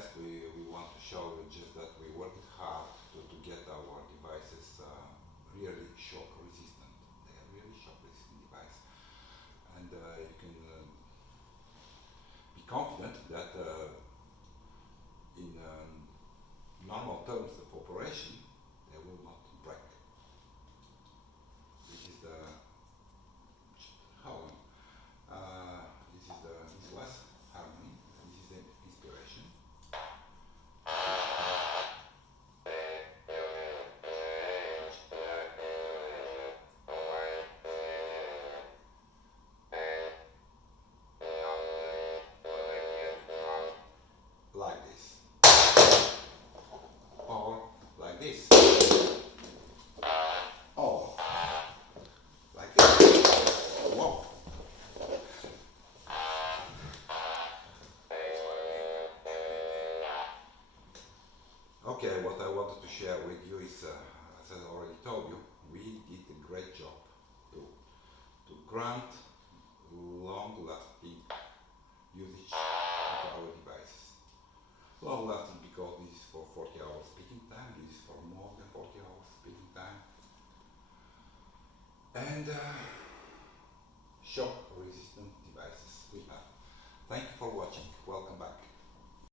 test, we want to show you just that we worked hard to get our devices really shock resistant. They are really shock resistant device, and you can be confident that in normal terms of operation they will not break. This is the how this is the last harmony. This is the inspiration. Like this, or like this, or like this. Whoa. Okay, what I wanted to share with you is, as I already told you, we did a great job to grant long-lasting usage of our devices. Long-lasting because this is for 40 hours speaking time, this is for more than 40 hours speaking time, and shock-resistant devices we have. Thank you for watching. Welcome back.